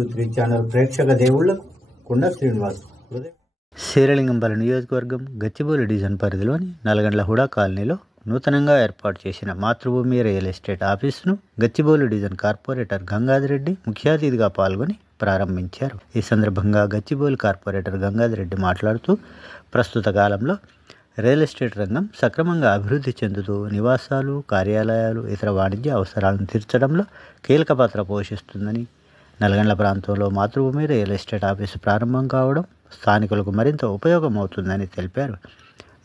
123 channel ప్రేక్షక దేవుళ్లకు కొండ శ్రీనివాస్. శేరిలింగంపల్లి నియోజకవర్గం గచ్చిబౌలి డివిజన్ పరిధిలోని నల్గండ్ల హుడా కాలనీలో నూతనంగా ఏర్పాటు చేసిన మాతృభూమి రియల్ ఎస్టేట్ ఆఫీసును గచ్చిబౌలి డివిజన్ కార్పొరేటర్ గంగాధరెడ్డి ముఖ్య అతిథిగా పాల్గొని ప్రారంభించారు. ఈ సందర్భంగా గచ్చిబౌలి కార్పొరేటర్ గంగాధరెడ్డి మాట్లాడుతూ ప్రస్తుత కాలంలో రియల్ ఎస్టేట్ రంగం సక్రమంగా అభివృద్ధి చెందుతూ నివాసాలు, కార్యాలయాలు, ఇతర వాణిజ్య అవసరాలను తీర్చడంలో కీలక పాత్ర పోషిస్తుందని, నల్గండ్ల ప్రాంతంలో మాతృభూమి రియల్ ఎస్టేట్ ఆఫీసు ప్రారంభం కావడం స్థానికులకు మరింత ఉపయోగం అవుతుందని తెలిపారు.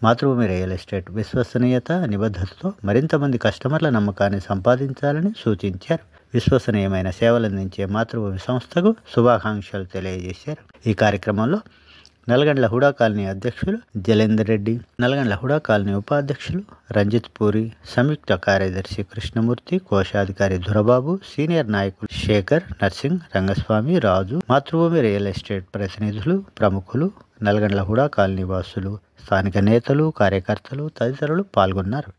మాతృభూమి రియల్ ఎస్టేట్ విశ్వసనీయత, నిబద్ధతతో మరింత మంది కస్టమర్ల నమ్మకాన్ని సంపాదించాలని సూచించారు. విశ్వసనీయమైన సేవలందించే మాతృభూమి సంస్థకు శుభాకాంక్షలు తెలియజేశారు. ఈ కార్యక్రమంలో నల్గండ్ల హుడా కాలనీ అధ్యక్షులు జలేందర్ రెడ్డి, నల్గండ్ల హుడా కాలనీ ఉపాధ్యక్షులు రంజిత్ పూరి, సంయుక్త కార్యదర్శి కృష్ణమూర్తి, కోశాధికారి దురబాబు, సీనియర్ నాయకులు శేఖర్, నర్సింగ్, రంగస్వామి, రాజు, మాతృభూమి రియల్ ఎస్టేట్ ప్రతినిధులు, ప్రముఖులు, నల్గండ్ల హుడా కాలనీ వాసులు, స్థానిక నేతలు, కార్యకర్తలు తదితరులు పాల్గొన్నారు.